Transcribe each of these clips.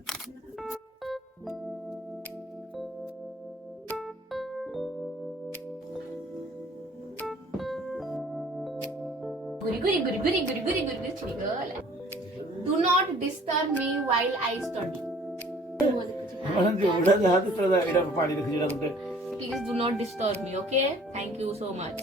Do not disturb me while I study. Please do not disturb me, okay? Thank you so much.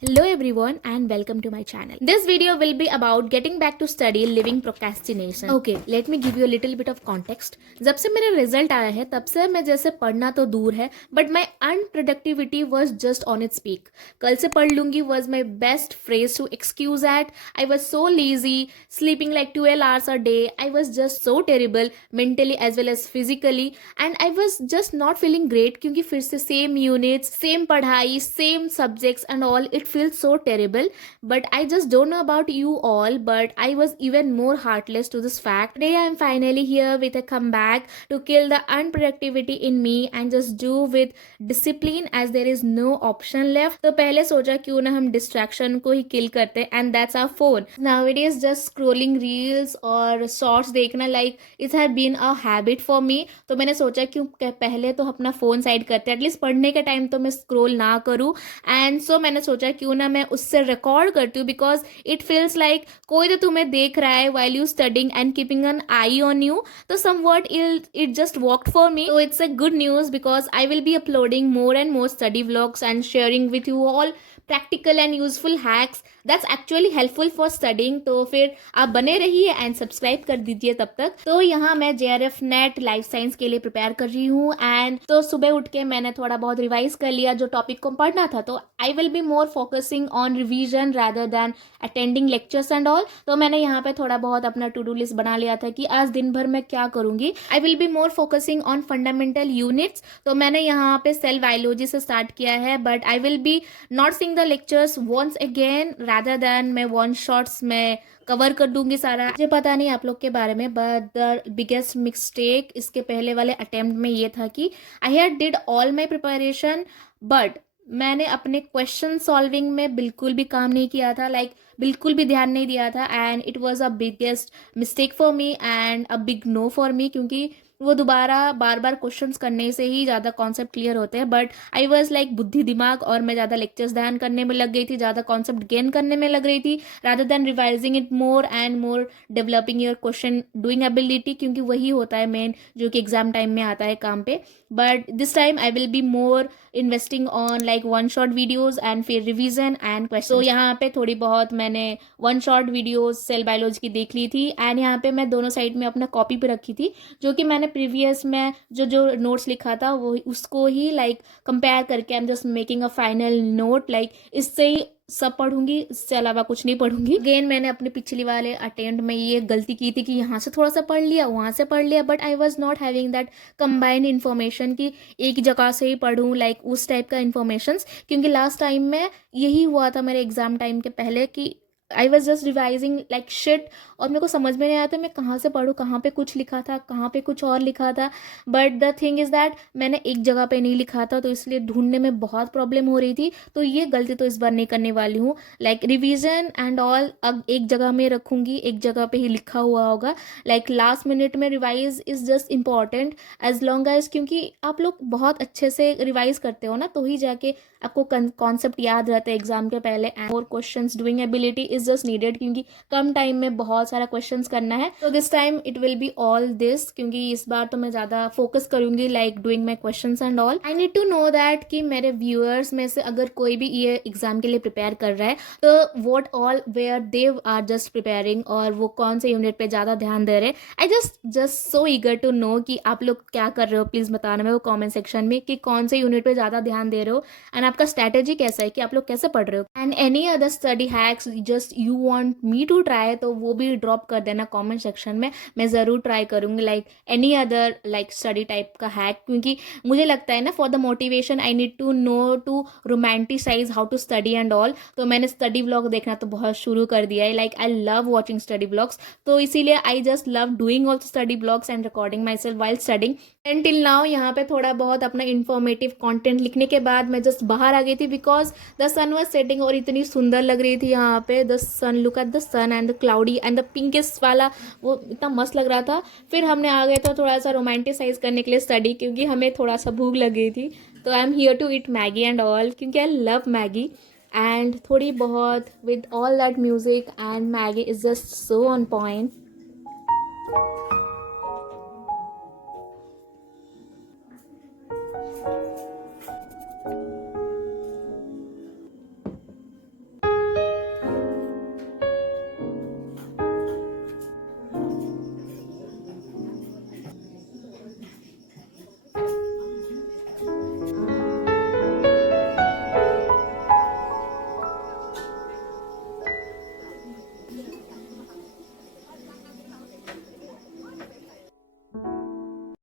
Hello everyone and welcome to my channel. This video will be about getting back to study, living procrastination. Okay, let me give you a little bit of context. जब से मेरा result आया है तब से मैं जैसे पढ़ना तो दूर है but my unproductivity was just on its peak. कल से पढ़ लूंगी was my best phrase to excuse that. I was so lazy, sleeping like 12 hours a day. I was just so terrible mentally as well as physically and I was just not feeling great क्योंकि फिर से same units, same पढ़ाई, same subjects and all. It feels so terrible, but I just don't know about you all, but I was even more heartless to this fact. Today I am finally here with a comeback to kill the unproductivity in me and just do with discipline as there is no option left. तो पहले सोचा क्यों ना हम distraction को ही kill करते and that's our phone. Nowadays just scrolling reels और shorts देखना like it had been a habit for me. तो मैंने सोचा क्यों पहले तो अपना phone side करते, एटलीस्ट पढ़ने के टाइम तो मैं scroll ना करूँ. एंड सो मैंने सोचा क्यों ना मैं उससे रिकॉर्ड करती हूँ बिकॉज इट फील्स लाइक कोई तो तुम्हें देख रहा है while you studying and keeping an eye on you. तो somewhat it just worked for me. So it's a good news because I will be uploading more and more study vlogs and sharing with you all practical and useful hacks that's actually helpful for studying. तो फिर आप बने रहिए and subscribe कर दीजिए तब तक. तो यहाँ मैं JRF नेट लाइफ साइंस के लिए प्रिपेयर कर रही हूँ एंड तो सुबह उठ के मैंने थोड़ा बहुत रिवाइज कर लिया जो टॉपिक को पढ़ना था. तो आई will be more focusing on revision rather than attending lectures and all. तो मैंने यहाँ पे थोड़ा बहुत अपना टू डू लिस्ट बना लिया था कि आज दिन भर मैं क्या करूँगी. आई will be more focusing on fundamental units. तो मैंने यहाँ पे सेल बायोलॉजी से स्टार्ट किया है but I will be not seeing the lectures once again rather than मैं वन शॉट्स में कवर कर दूंगी सारा. मुझे पता नहीं आप लोग के बारे में बट द बिगेस्ट मिस्टेक इसके पहले वाले अटेम्प्ट में ये था कि I had did all my preparation but मैंने अपने क्वेश्चन सॉल्विंग में बिल्कुल भी काम नहीं किया था. लाइक बिल्कुल भी ध्यान नहीं दिया था and it was a biggest mistake for me and a big no for me क्योंकि वो दोबारा बार बार क्वेश्चंस करने से ही ज़्यादा कॉन्सेप्ट क्लियर होते हैं. बट आई वॉज लाइक बुद्धि दिमाग और मैं ज़्यादा लेक्चर्स ध्यान करने में लग गई थी, ज़्यादा कॉन्सेप्ट गेन करने में लग रही थी rather than revising it more and more developing your question doing ability क्योंकि वही होता है मेन जो कि एग्जाम टाइम में आता है काम पे. But this time I will be more investing on like one shot videos and फिर रिविजन एंड क्वेश्चन. तो यहाँ पे थोड़ी बहुत मैंने one shot videos cell biology की देख ली थी एंड यहाँ पे मैं दोनों साइड में अपना कॉपी पे रखी थी जो कि मैंने प्रीवियस में जो नोट्स लिखा था वो उसको ही लाइक कंपेयर करके आई am just making a final note. Like इससे ही सब पढ़ूंगी, इससे अलावा कुछ नहीं पढ़ूंगी. अगेन मैंने अपने पिछले वाले अटेम्प्ट में ये गलती की थी कि यहाँ से थोड़ा सा पढ़ लिया वहाँ से पढ़ लिया but I was not having that combined information कि एक जगह से ही पढ़ूँ लाइक उस टाइप का इन्फॉर्मेशन. क्योंकि लास्ट टाइम में यही हुआ था मेरे एग्जाम टाइम के पहले कि I was just revising like shit और मेरे को समझ में नहीं आया था मैं कहाँ से पढ़ूँ, कहाँ पे कुछ लिखा था कहाँ पे कुछ और लिखा था. But the thing is that मैंने एक जगह पे नहीं लिखा था तो इसलिए ढूंढने में बहुत प्रॉब्लम हो रही थी. तो ये गलती तो इस बार नहीं करने वाली हूँ. लाइक रिवीजन एंड ऑल अब एक जगह में रखूँगी, एक जगह पे ही लिखा हुआ होगा. लाइक लास्ट मिनट में revise is just important as long as क्योंकि आप लोग बहुत अच्छे से रिवाइज करते हो ना तो ही जाके आपको कॉन्सेप्ट याद रहता है एग्जाम के पहले. एंड और questions doing ability is just needed क्योंकि कम टाइम में बहुत सारा क्वेश्चंस करना है. तो this time it will be all this क्योंकि इस बार तो मैं ज़्यादा फोकस करूंगी like doing my questions and all. I need to know that कि मेरे व्यूअर्स में से अगर कोई भी ये एग्जाम के लिए प्रिपेयर कर रहा है तो what all where they are just preparing और वो कौन से यूनिट पे ज़्यादा ध्यान दे रहे हैं. I just so eager to know कि आप लोग क्या कर रहे हो. प्लीज़ बताना मेरे को कॉमेंट सेक्शन में कि कौन से यूनिट पे ज़्यादा ध्यान दे रहे हो एंड आपका स्ट्रैटेजी कैसा है कि आप लोग कैसे पढ़ रहे हो. And any other study hacks just you want me to try तो वो भी ड्रॉप कर देना कमेंट सेक्शन में. मैं ज़रूर ट्राई करूँगी like any other like study type का हैक क्योंकि मुझे लगता है ना for the motivation I need to know to romanticize how to study and all. तो मैंने स्टडी व्लॉग देखना तो बहुत शुरू कर दिया है. Like I love watching study vlogs तो इसीलिए I just love doing also study vlogs and recording my self while studying. And till now यहाँ पे थोड़ा बहुत अपना इन्फॉर्मेटिव कंटेंट लिखने के बाद मैं जस्ट बाहर आ गई थी because the sun was setting और इतनी सुंदर लग रही थी यहाँ पे. The sun, look at the sun and the cloudy and the pinkish वाला, वो इतना मस्त लग रहा था। फिर हमने आ गए तो थोड़ा सा रोमांटिसाइज करने के लिए स्टडी, क्योंकि हमें थोड़ा सा भूख लगी थी। तो I am here to eat Maggi and all, क्योंकि आई लव मैगी एंड थोड़ी बहुत with all that music and Maggi is just so on point.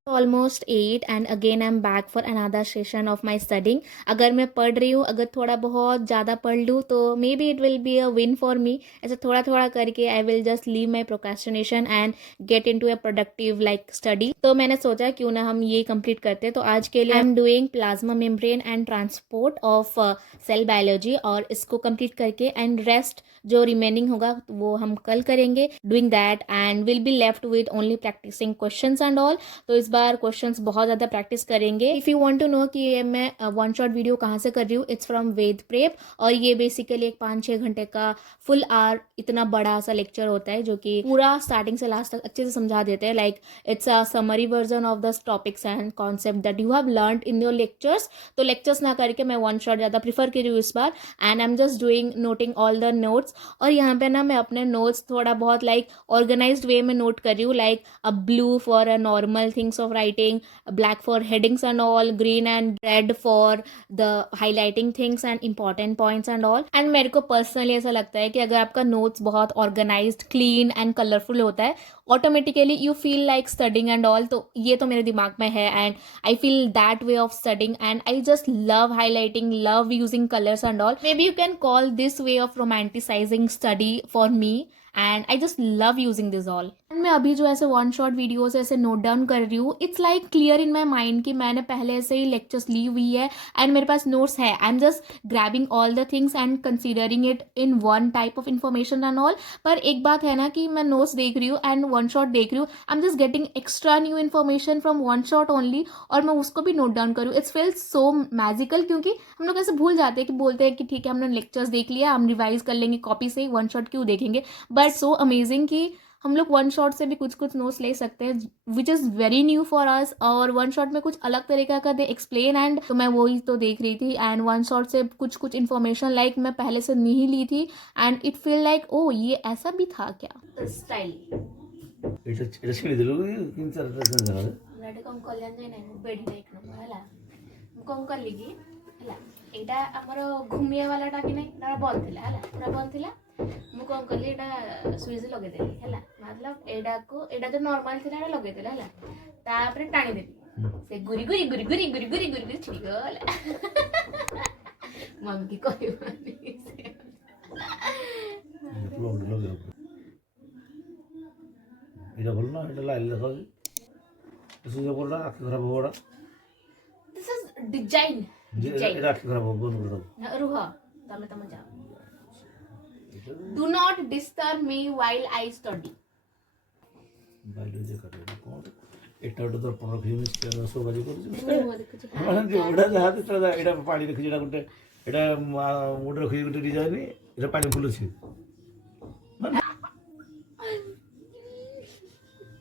Almost 8 and again I am back for another session of my studying. अगर मैं पढ़ रही हूँ, अगर थोड़ा बहुत ज़्यादा पढ़ लूँ तो may be it will be a win for me. ऐसे थोड़ा थोड़ा करके I will just leave my procrastination and get into a productive like study. तो मैंने सोचा क्यों ना हम ये कंप्लीट करते। तो आज के लिए I am doing plasma membrane and transport of cell biology, और इसको कंप्लीट करके एंड रेस्ट जो रिमेनिंग होगा वो हम कल करेंगे। Doing that and will be left with only practicing questions and all. तो इस बार क्वेश्चंस बहुत ज़्यादा प्रैक्टिस करेंगे। If you want to know कि ये मैं वन शॉट वीडियो कहाँ से कर रही हूँ, इट्स फ्रॉम वेद प्रेप, और ये बेसिकली एक 5-6 घंटे का फुल आवर इतना बड़ा सा लेक्चर होता है, जो कि पूरा स्टार्टिंग से लास्ट तक अच्छे से समझा देते हैं। Like it's a summary version of the topics and concept that you have learned in your lectures. तो लेक्चर्स ना करके मैं वन शॉट ज़्यादा प्रीफर कर रही हूँ इस बार, and I am just doing noting all the notes. और यहाँ पे ना मैं अपने नोट्स थोड़ा बहुत लाइक ऑर्गेनाइज्ड वे में नोट कर रही हूँ, like a blue for a normal things of writing, black for headings and all, green and red for the highlighting things and important points and all। and मेरे को personally ऐसा लगता है कि अगर आपका नोट्स बहुत ऑर्गेनाइज्ड, क्लीन एंड कलरफुल होता है, automatically you feel like studying and all. तो ये तो मेरे दिमाग में है and I feel that way of studying and I just love highlighting, love using colours and all. May B you can call this way of romanticising study for me and I just love using this all. मैं अभी जो ऐसे one shot videos ऐसे note down कर रही हूँ, it's like clear in my mind कि मैंने पहले से ही लेक्चर्स ली हुई है एंड मेरे पास नोट्स है। आई am just grabbing all the things and considering it in one type of information and all. पर एक बात है ना कि मैं नोट्स देख रही हूँ एंड वन शॉट देख रही हूँ, आई am just getting extra new information from one shot only, और मैं उसको भी नोट डाउन करूँ। इट्स फील्स सो मैजिकल, क्योंकि हम लोग ऐसे भूल जाते हैं कि बोलते हैं कि ठीक है हमने लेक्चर्स देख लिया, हम रिवाइज कर लेंगे कॉपी से ही, वन शॉट क्यों देखेंगे। बट सो अमेजिंग कि हम लोग वन शॉट से भी कुछ कुछ नोट्स ले सकते हैं, which is very new for us. और वन शॉट में कुछ अलग तरीका का दे एक्सप्लेन, एंड तो मैं वही तो देख रही थी एंड वन शॉट से कुछ कुछ इन्फॉर्मेशन लाइक मैं पहले से नहीं ली थी and it feel like oh ये ऐसा भी था क्या स्टाइल। এটা ছেড়ে দিল কিন্তু চারটা জানা ব্লাড কম কল্যাণ যায় না বেডি না এক নম্বর ହେଲା কম কଲି কি ହେଲା ଏଇଟା ଆମର ଘୁମିଆ ବାଲାଟା କି ନାହିଁ, ଏଇଟା ବଲ୍ ଥିଲା ହେଲା, ପୁରା ବଲ୍ ଥିଲା। ମୁଁ କ'ଣ କଲି, ଏଇଟା ସୁଇଚ୍ ଲଗେଇଦେଲି ହେଲା, मतलब ଏଇଟାକୁ ଏଇଟା ଯୋଉ ନର୍ମାଲ ଥିଲା ଏଇଟା ଲଗେଇଦେଲି ହେଲା, ତାପରେ ଟାଣିଦେଲି, ସେ ଗୁରି ଗୁରି ଗୁରି ଗୁରି ଗୁରି ଗୁରି ଗୁରି ଗୁରି ଛିଡ଼ିଗଲା। ମମି କି କହିବନି এটা বল না, এটা লাইল দেখা সুযোগ করলা আঁকি খারাপ হবো। দিস ইজ ডিজাইন এটা আঁকি খারাপ হবো বন্ধ করে দাও। রুহ তমে তমে যাও, do not disturb me while I study। Biology করে কোন এটা ওটা তোর 15 মিনিট সব বাজি করছিস মানে ওটা যা হাতে চলা এটা পানি রেখে যেটা কোটে এটা ওটা রেখে কোটে ডিজাইন এটা পানি ফুলছে।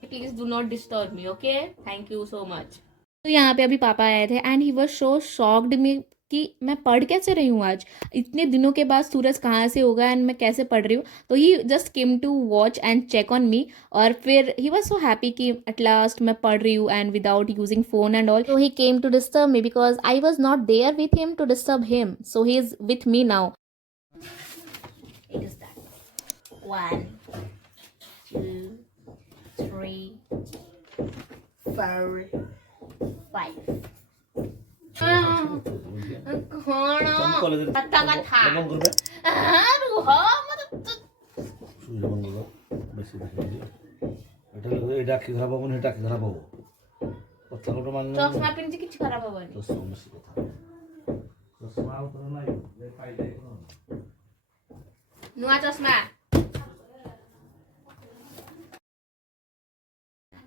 Please do not disturb me, okay, thank you so much. तो यहाँ पे अभी पापा आए थे and he was so shocked me कि मैं पढ़ कैसे रही हूँ आज, इतने दिनों के बाद सूरज कहाँ से होगा एंड मैं कैसे पढ़ रही हूँ। तो he just came to watch and check on me, और फिर ही वाज सो हैप्पी कि एट लास्ट मैं पढ़ रही हूँ and without using phone and all. तो he came to disturb me because I was not there with him to disturb him, so he is with me now. It is that 1 2 3 4 5 कथा कथा रुह বেশি এটা এটা আঁকি খারাপ হবো না, এটা আঁকি খারাপ হবো কথা কথা মানে চশমা পিনছি কিছু খারাপ হবনি। চশমা বেশি কথা চশমা উপরে নাই যে পাইলে नुआ चश्मा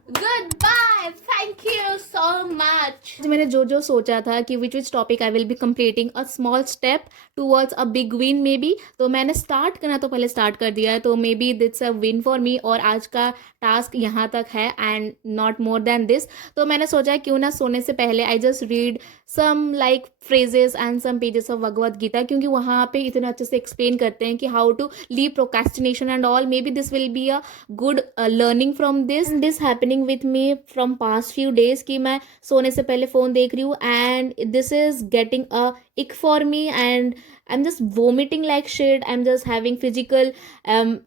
Goodbye. Thank you so much. मैंने जो सोचा था कि which topic I will be completing a small step towards a big win maybe, तो मैंने स्टार्ट करना तो पहले स्टार्ट कर दिया है, तो may be that's a win for me. और आज का टास्क यहाँ तक है and not more than this. तो मैंने सोचा क्यों ना सोने से पहले I just read some like phrases and some pages of Bhagavad Gita, क्योंकि वहाँ पे इतना अच्छे से एक्सप्लेन करते हैं कि how to leave procrastination and all. May be this will be a good learning from this happening with me from past few days कि मैं सोने से पहले फ़ोन देख रही हूँ and this is getting a ick for me and I'm just vomiting like shit. I'm just having physical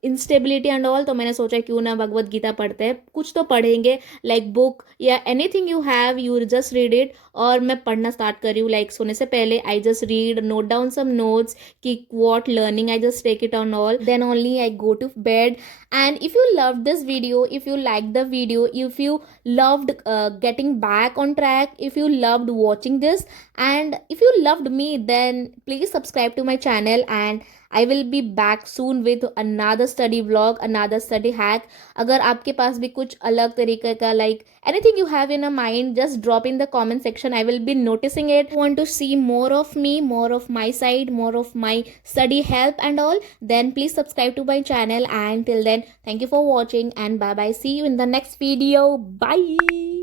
instability and all. तो मैंने सोचा क्यों ना भगवद गीता पढ़ते हैं, कुछ तो पढ़ेंगे लाइक बुक या anything you have you just read it. और मैं पढ़ना स्टार्ट कर रही हूँ लाइक सोने से पहले। I just read, note down some notes कि what learning, I just take it on all, then only I go to bed. And if you loved this video, if you liked the video, if you loved getting back on track, if you loved watching this, and if you loved me, then please subscribe to my channel and I will be back soon with another study vlog, another study hack. अगर आपके पास भी कुछ अलग तरीके का like anything you have in a mind, just drop in the comment section. I will be noticing it. Want to see more of me, more of my side, more of my study help and all, then please subscribe to my channel. And till then, thank you for watching and bye bye. See you in the next video. Bye.